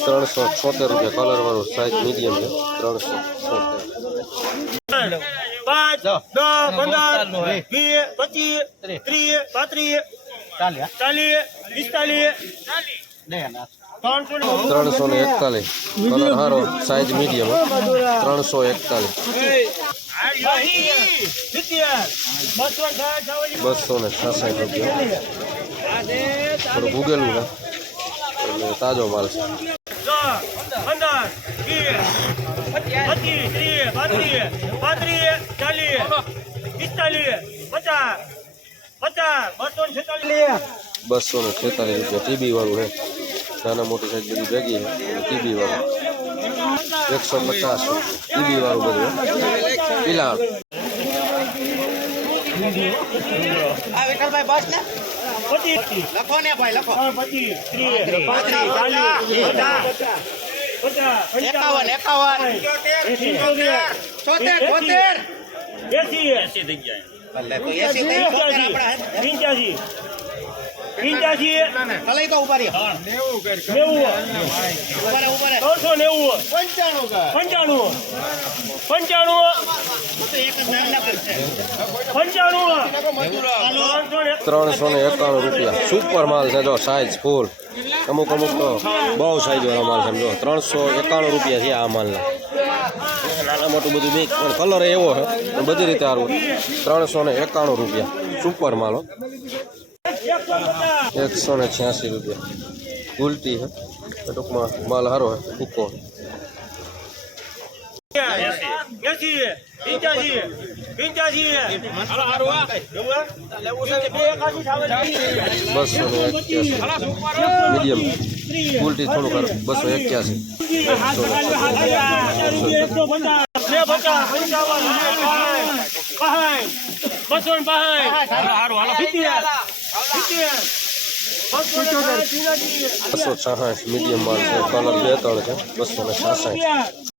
ત્રણસો છોતેર રૂપિયા કલર વાળું સાઈઝ મીડિયમ છે ત્રણસો છોતેર પાંચ દસ પંદર વીસ પચીસ ત્રીસ પાંત્રીસ ચાલીસ પિસ્તાલીસ ત્રણસો ને એકતાલીસ. કલર સારો સાઈઝ મીડિયમ ત્રણસો એકતાલીસ. બસો ને છાસઠ રૂપિયા. થોડું ભૂગેલું ને તાજો માલ છે. બસો ને છેતાલીસ રૂપિયા. ટીબી વાળું છે. નાના મોટી સાઈઝ બધી ભેગી છે. ટીબી વાળું. એકસો પચાસ ટીબી વાળું બધું. પીલા પચીસ લખો ને ભાઈ લખો. પચીસ ત્રીસ પાંત્રીસ ચાલીસ પચાસ પચાસ એકાવન એકાવન એસી છોતેર છોતેર એસી થઈ પંચ્યાસી ભલે તો ઊભા નેવું ઊભા રહે ઊભા રહે. ત્રણસો નેવું પંચાણું પંચાણું પંચાણું ને એકાણું રૂપિયા. સુપર માલ છે જો સાઈઝ ફૂલ અમુક અમુક તો બહુ સાઈઝ વાળો માલ છે ત્રણસો એકાણું રૂપિયા છે આ માલના. નાના મોટું બધું મિક્સ પણ કલર એવો છે બધી રીતે સારું. ત્રણસો ને એકાણું રૂપિયા. સુપર માલ હો. એકસો ને છ્યાસી રૂપિયા. ગુલટી હે ટૂંકમાં માલ સારો હે. થાવે બસો ને મીડિયમ. બસો એક્યાસી. બસો ને બસો છાસઠ મીડિયમ માલ છે કલર બે ત્રણ છે બસો ને છાસઠ